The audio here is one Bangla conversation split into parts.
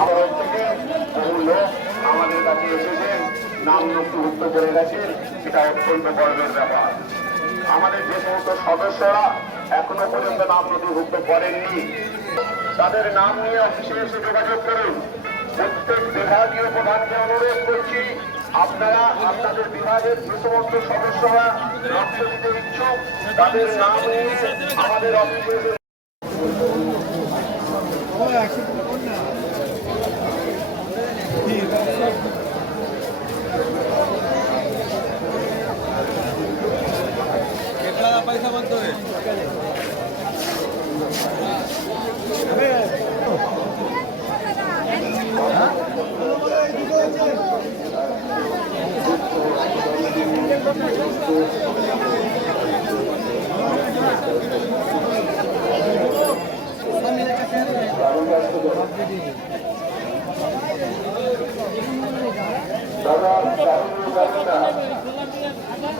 আমাদের থেকে বহু লোক আমাদের কাছে এসেছেন, নাম নথিভুক্ত করে গেছেন। এটা অত্যন্ত গর্বের ব্যাপার। আমাদের যে সমস্ত সদস্যরা এখনো পর্যন্ত নাম নথিভুক্ত করেননি, তাদের নাম নিয়ে অফিসে এসে যোগাযোগ করুন। প্রত্যেক বিভাগীয় প্রধানকে অনুরোধ করছি, আপনারা আপনাদের বিভাগের যে সমস্ত সদস্যরা রক্ত দিতে ইচ্ছুক, তাদের নাম নিয়ে আমাদের অফিসে এসে पैसा बनते है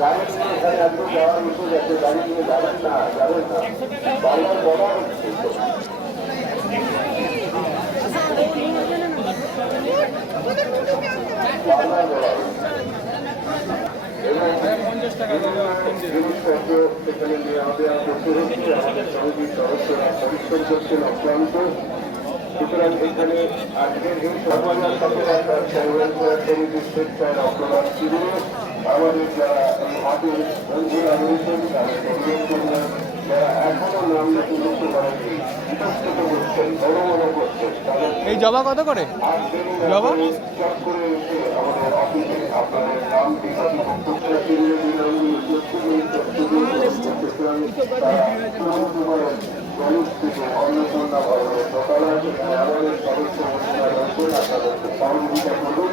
গাড়ি নিয়ে এখানে একদম যাওয়ার উচিত আছে। গাড়ি নিয়ে যাবেন না, যাবেন না, বারবার বলা হচ্ছে। জিনিসপত্র সেখানে নেওয়া দেওয়া করতে হচ্ছে। আমাদের সমিতির সদস্যরা পরিশ্রম করছেন অক্লান্ত। সুতরাং এখানে আজকের এই সর্বজন সচেতনতার সমিতির স্বেচ্ছায় রক্তদান শিবিরে আমাদের যারা এই হাতের বন্ধুরা রয়েছেন, তাদের অনুরোধ করবেন, যারা এখনো নাম নথিভুক্ত করেনি, ইতস্তত করছেন, বড় করছেন, এই জবা কত করে? জবা চট করে এসে আমাদের অফিসে আপনাদের নাম নথিভুক্ত শিবিরে অন্নপূর্ণা ভবনের দোতলায় আমাদের সদস্য আপনাদেরকে সহযোগিতা করুন।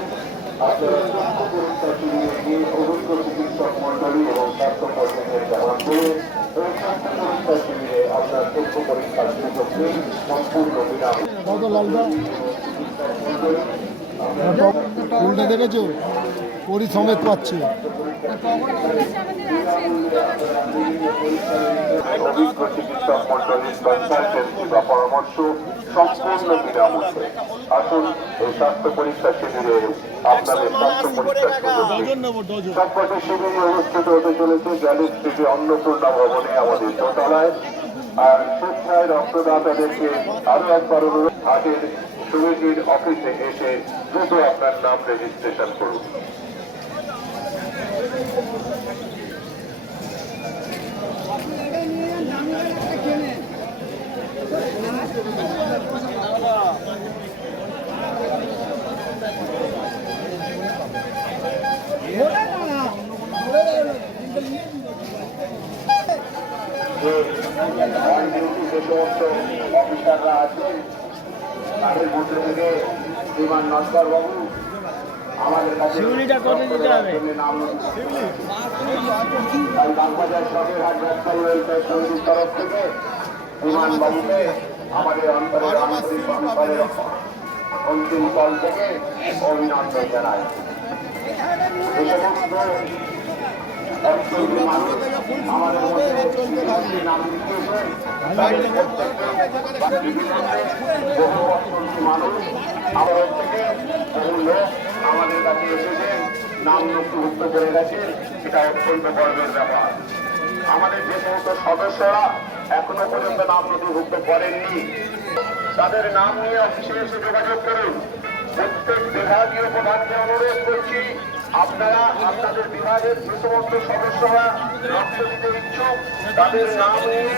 আপনারা স্বাস্থ্য পরীক্ষা শিবিরে গিয়ে অভিজ্ঞ চিকিৎসক মন্ডলী এবং স্বাস্থ্যকর্মীদের জানান করে এই স্বাস্থ্য পরীক্ষা শিবিরে আপনার চক্ষু পরীক্ষার সুযোগ নেই, সম্পূর্ণ উল্টা দেখেছো পরি সমেত পাচ্ছে। অভিজ্ঞ চিকিৎসক মন্ডলীর কনসালটেন্সি বা পরামর্শ সম্পূর্ণ বিনামূল্যে। আসুন এই স্বাস্থ্য পরীক্ষা শিবিরে আপনাদের স্বাস্থ্য পরীক্ষা সবকটি শিবিরে অনুষ্ঠিত হতে চলেছে গ্যালিক স্ট্রিটে অন্নপূর্ণা ভবনে আমাদের দোতলায়। আর স্বেচ্ছায় রক্তদাতাদেরকে আরো একবার অনুরোধ, হাটের সমিতির অফিসে এসে দ্রুত আপনার নাম রেজিস্ট্রেশন করুন। যে সমস্ত অফিসাররা আছেন তাদের মধ্যে থেকে শ্রীমান নস্কর বাবু আমাদের কাছে নাম বাগবাজার শখের হাট ব্যবসায়ী ওয়েলফেয়ার সমিতির তরফ থেকে শ্রীমান বাবুকে আমাদের অন্তরের আন্তরিক অন্তরের অন্তিম তল থেকে অভিনন্দন জানাই। যে সমস্ত আমাদের মধ্যে নাম লিখিয়েছেন মানুষ আমাদের থেকে বহু লোক আমাদের কাছে এসেছেন, নাম নথিভুক্ত করে গেছেন। এটা অত্যন্ত গর্বের ব্যাপার। আমাদের যে সমস্ত সদস্যরা এখনো পর্যন্ত নাম নথিভুক্ত করেননি, তাদের নাম নিয়ে অফিসে এসে যোগাযোগ করুন। প্রত্যেক বিভাগীয় প্রধানকে অনুরোধ করছি, আপনারা আপনাদের বিভাগের যে সমস্ত সদস্যরা রক্ত দিতে ইচ্ছুক, তাদের নাম নিয়ে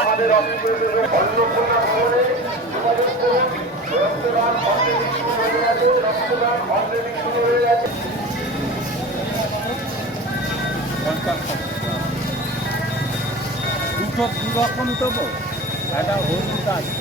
আমাদের অফিসে এসে অন্নপূর্ণা ভবনে যোগাযোগ করুন। রক্তদান অলরেডি শুরু হয়ে গেছে, রক্তদান অলরেডি শুরু হয়ে গেছে। দুটো রকম দেবো, একটা হলুদ আছে।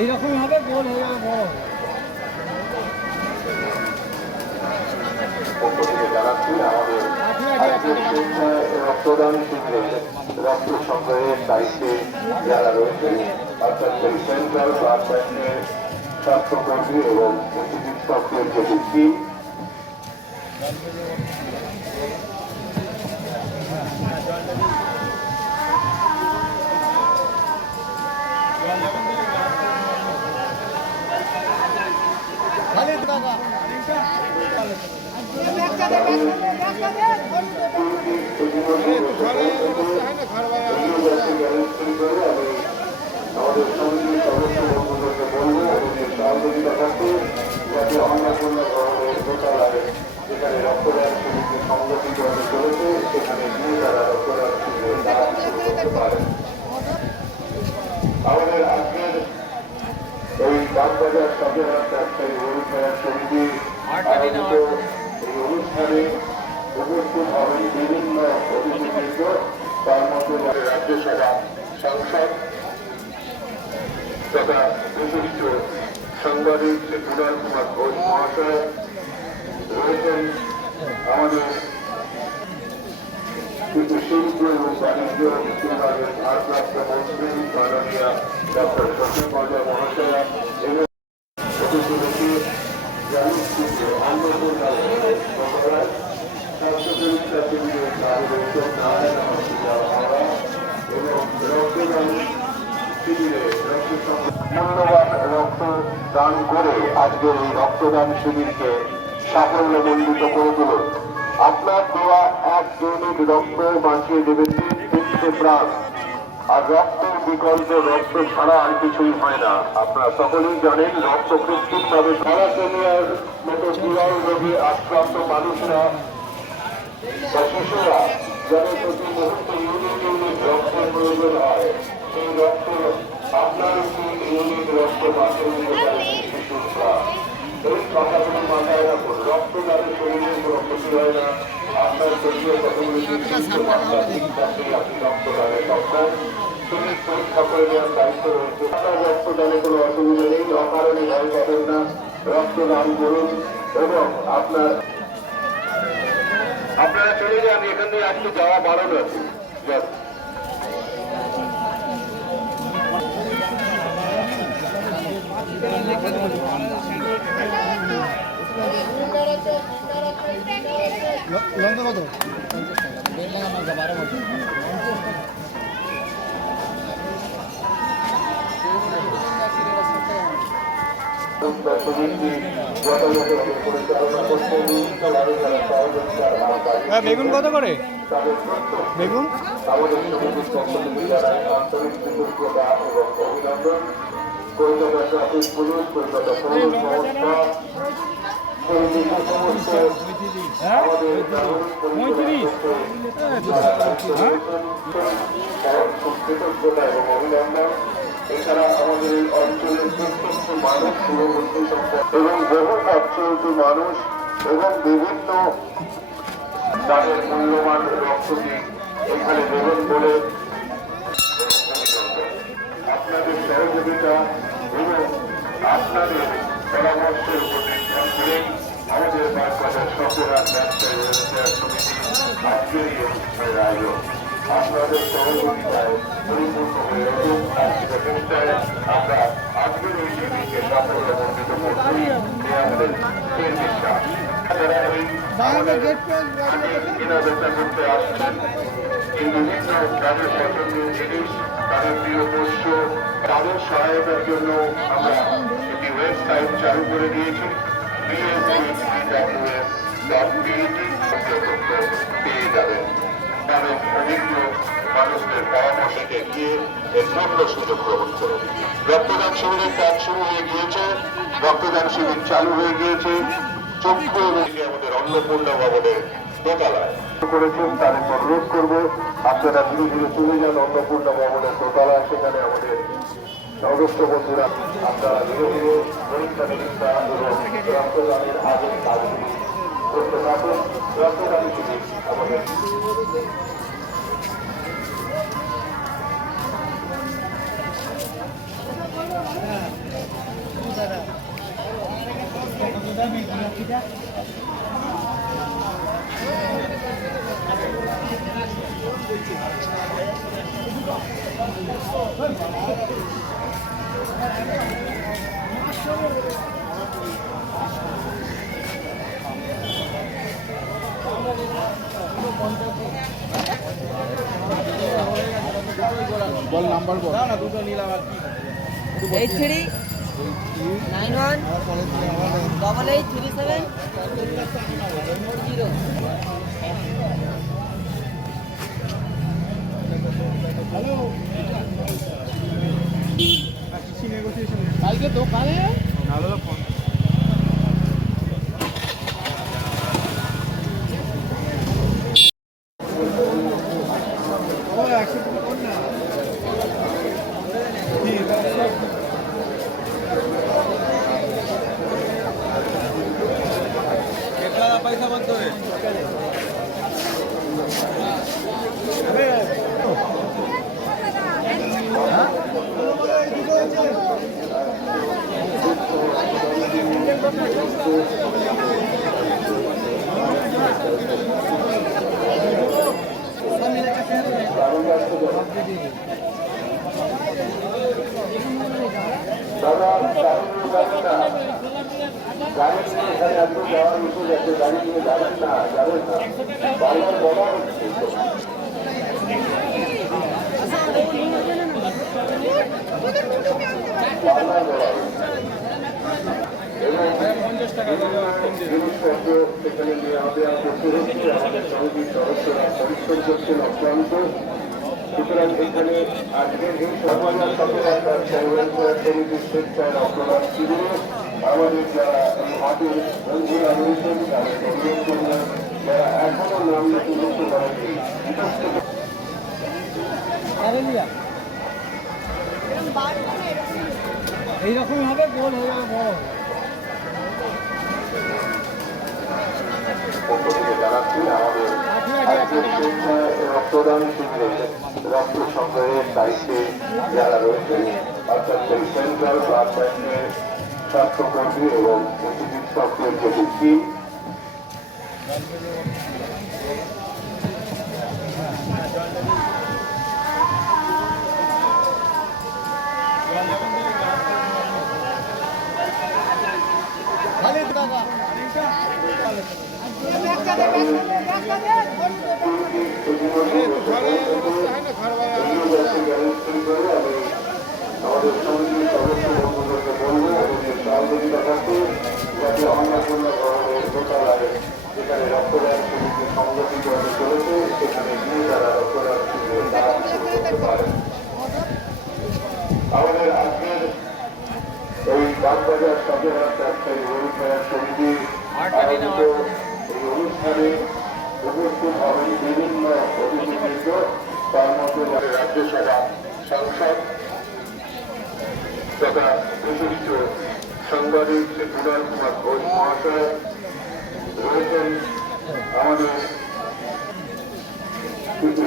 এইরকম হবে, গোল হয়ে যাবে, বড় হবে। জানাচ্ছি আমাদের আজকের স্বেচ্ছায় রক্তদান শিবিরে রক্ত সংগ্রহের দায়িত্বে যারা রয়েছে অর্থাৎ সেই সেন্ট্রাল ব্লাড ব্যাংকের স্বাস্থ্যকর্মী এবং চিকিৎসকদের যে ভিত্তি আমাদের সঙ্গী সদস্য বন্ধুদেরকে বলবো ওদের সহযোগিতা করতে যাতে অন্নপূর্ণা গ্রহণের দোতলায় যেখানে রক্তদান শিবিরকে সংগঠিত হতে চলেছে সেখানে গিয়ে তারা রক্তদান শিবিরে দান শুরু করতে পারে। আমাদের আজকের এই বাগবাজার সদর ব্যবসায়ী অনুষ্ঠান সমিতি আয়োজিত এই অনুষ্ঠানে উপস্থিত হবেন বিভিন্ন অতিথিবৃন্দ, তার মধ্যে রাজ্যসভা সাংসদ তথা বিশিষ্ট সাংবাদিক শ্রী কুণাল কুমার ঘোষ মহাশয় রয়েছেন, আমাদের শিল্প এবং বাণিজ্য বিভাগের ভারপ্রাপ্ত মন্ত্রী মাননীয় ডক্টর সচিন মর্যাদা মহাশয়া এবং অতিথিদেরকে জানিয়ে অন্নপূর্ণা মহারাজ স্বাস্থ্য পরীক্ষা শিবিরের নাম রয়েছে নারায়ণ হসপিটাল হাওড়া এবং রক্তদান শিবিরে মূল্যবান রক্ত দান করে আজকের এই রক্তদান শিবিরকে সাফল্যমণ্ডিত করে তুলুন। আপনার দেওয়া 1 ইউনিট রক্ত বাঁচিয়ে দেবে 300 প্রাণ। আর রক্তের বিকল্প রক্ত ছাড়া আর কিছুই হয় না। আপনারা সকলেই জানেন রক্ত কৃত্রিমভাবে থ্যালাসেমিয়ার মতো বিরল রোগে আক্রান্ত মানুষরা বা শিশুরা যাদের প্রতি মুহূর্তে ইউনিট রক্তের প্রয়োজন হয়, সেই রক্ত আপনার একটি ইউনিট রক্ত বাঁচিয়ে দিতে পারে শিশুর প্রাণ। এই কথাগুলো মাথায় রাখুন। রক্তদানের শরীরের কোনো ক্ষতি হয় না। আপনার শরীরে কতগুলি নির্দিষ্ট মাত্রা ঠিক থাকলেই আপনি রক্তদানে সক্ষম। তিনি পরীক্ষা করে দেওয়ার দায়িত্ব রয়েছে। আপনার রক্তদানে কোনো অসুবিধা নেই, অকারণে ভয় পাবেন না, রক্তদান করুন এবং আপনারা চলে যান। এখান থেকে আজকে যাওয়া বারণ আছে। লঙ্কা কত? বেগুন কত করে? বেগুন আমাদের সমিতির পক্ষ থেকে জানাই আন্তরিক কৃতজ্ঞতা এবং অভিনন্দন। কলকাতা ট্রাফিক পুলিশ, কলকাতা পৌর সংস্থা, আমাদের কৃতজ্ঞতা এবং অভিনন্দন। এছাড়া আমাদের এই অঞ্চলের প্রত্যেকটি মানুষ দূরবর্তী সম্পদ এবং বহু অঞ্চলটি মানুষ এবং বিভিন্ন তাদের মূল্যবান রক্তটি এখানে দেবেন বলে আপনাদের সহযোগিতা এবং আপনাদের পরামর্শের উপর নির্ভর করে আমাদের বাগবাজার সফরান ব্যবসায়ী ওয়েলফেয়ার সমিতি আজকের এই অনুষ্ঠানের আয়োজন আপনাদের সহযোগিতায় পরিপূর্ণ হয়ে উঠুক। আজকের চেষ্টায় আমরা আজকের এই শিবিরকে সাফল্যমণ্ডিত করছি আমাদের স্থির বিশ্বাস। যারা এই কেনা বেচা করতে আসছেন এই বিভিন্ন তাদের পছন্দের জিনিস, তাদের প্রিয় পোষ্য, তাদের সহায়তার জন্য আমরা একটি ওয়েবসাইট চালু করে দিয়েছি। পেয়ে যাবেন। তাদের অভিজ্ঞ মানুষদের পরামর্শকে গিয়ে এর পূর্ণ সুযোগ গ্রহণ করুন। রক্তদান শিবিরের কাজ শুরু হয়ে গিয়েছে, রক্তদান শিবির চালু হয়ে গিয়েছে। চক্ষু আমাদের অন্নপূর্ণা ভবনের দোতলায় করেছেন, তাদের অনুরোধ করবো আপনারা ধীরে ধীরে চলে যান অন্নপূর্ণা ভবনের দোতলায়। সেখানে আমাদের সদস্য বন্ধুরা আপনারা ধীরে ধীরে পরীক্ষা নিরীক্ষা এবং রক্তদানের আগের কাজগুলি করতে থাকুন। রক্তদান শিবির আমাদের বল নাম্বার বল। 8391883740। কালকে দোকানে पैसा बनतोय দাদা গাড়ি নিয়ে এখানে এত যাওয়ার ইস্যু যাচ্ছে, গাড়ি নিয়ে যাবেন না বারবার বলা হচ্ছে। জিনিসপত্র সেখানে নেওয়া দেওয়া করতে হচ্ছে, আমাদের সমিতির সদস্যরা পরিশ্রম করছেন অক্লান্ত। সুতরাং এখানে আজকের এই সমাজের সাথে সমিতির স্বেচ্ছায় রক্তদান শিবিরে আমাদের যারা এই হাতে বন্ধুরা রয়েছেন তাদের অনুরোধ করবেন, যারা এখনো নাম নথিভুক্ত করেনি এইরকম হবে, গোল হয়ে যাবে, বড় হবে। পক্ষ থেকে জানাচ্ছি আমাদের আজকের স্বেচ্ছায় রক্তদান শিবিরে রক্ত সংগ্রহের দায়িত্বে যারা রয়েছেন, অর্থাৎ সেই সেন্ট্রাল ব্লাড ব্যাংকের স্বাস্থ্যকর্মী এবং চিকিৎসকদের যে টিম আমাদের সমিতির সদস্য বন্ধুদেরকে বলবো ওদের সহযোগিতা করতে, যাতে অন্নপূর্ণ ধরনের দোতলায় যেখানে রক্তদান শিবির সংগঠিত হতে চলেছে সেখানে গিয়ে তারা রক্তদান শিবিরে সাহায্য করতে পারেন। আমাদের আজকের এই বাগবাজার সদর ব্যবসায়ী ওয়েলফেয়ার সমিতি আয়োজিত এই অনুষ্ঠানে উপস্থিত হবেন বিভিন্ন অতিথিবৃন্দ, তার মধ্যে রাজ্যসভা সাংসদ তথা বিশিষ্ট সাংবাদিক শ্রী কুণাল কুমার ঘোষ মহাশয় রয়েছেন, আমাদের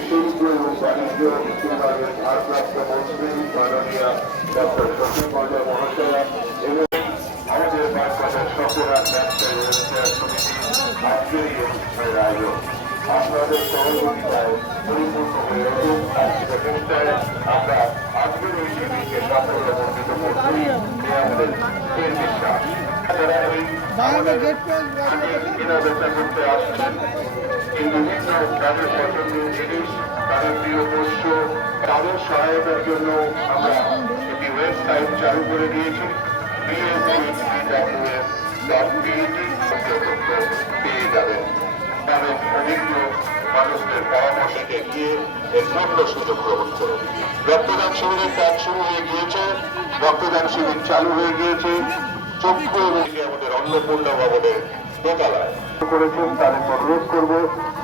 শিল্প এবং বাণিজ্য বিভাগের ভারপ্রাপ্ত মন্ত্রী মাননীয় ডক্টর শশী মজা মহাশয়া এবং আমাদের বাগবাজার সফরাত ব্যবসায়ী ওয়েলফেয়ার সমিতি আজকের এই অনুষ্ঠানের আয়োজন আপনাদের সহযোগিতায় পরিপূর্ণ হয়ে উঠুক। আজকের চেষ্টায় আমরা আজকের এই শিবিরকে সাফল্যমণ্ডিত করছি, আমাদের স্থির বিশ্বাস। যারা এই আমাদের কেনা বেচা করতে আসছেন এই বিভিন্ন তাদের পছন্দের জিনিস, তাদের প্রিয় পোষ্য, তাদের সহায়তার জন্য আমরা একটি ওয়েবসাইট চালু করে দিয়েছি, পেয়ে যাবেন। তাদের অভিজ্ঞ মানুষদের পরামর্শকে গিয়ে এর পূর্ণ সুযোগ গ্রহণ করুন। রক্তদান শিবিরের কাজ শুরু হয়ে গিয়েছে, রক্তদান শিবির চালু হয়ে গিয়েছে চক্ষু এবং আমাদের অন্নপূর্ণা ভবনের দোতলায় করেছেন। তাদের অনুরোধ করবো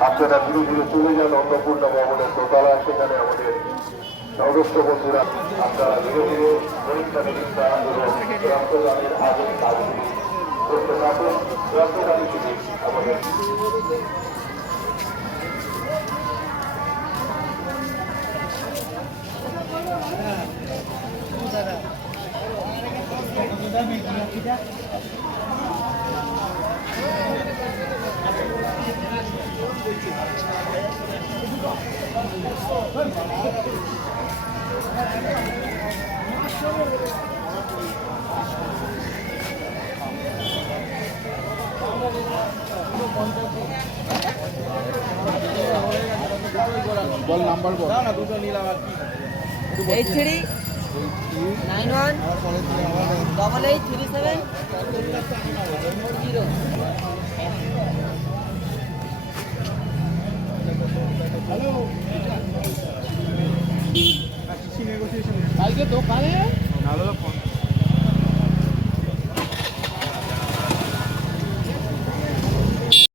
আপনারা ধীরে ধীরে চলে যান অন্নপূর্ণা ভবনের দোতলায়, সেখানে আমাদের সদস্য বন্ধুরা আপনারা ধীরে ধীরে পরীক্ষা নিরীক্ষা এবং রক্তদানের আগের কাজগুলি করতে থাকুন। রক্তদান শিবির আমাদের নাম্বার বল। না দুটো নিলাম আর কি 83 কালকে দোকানে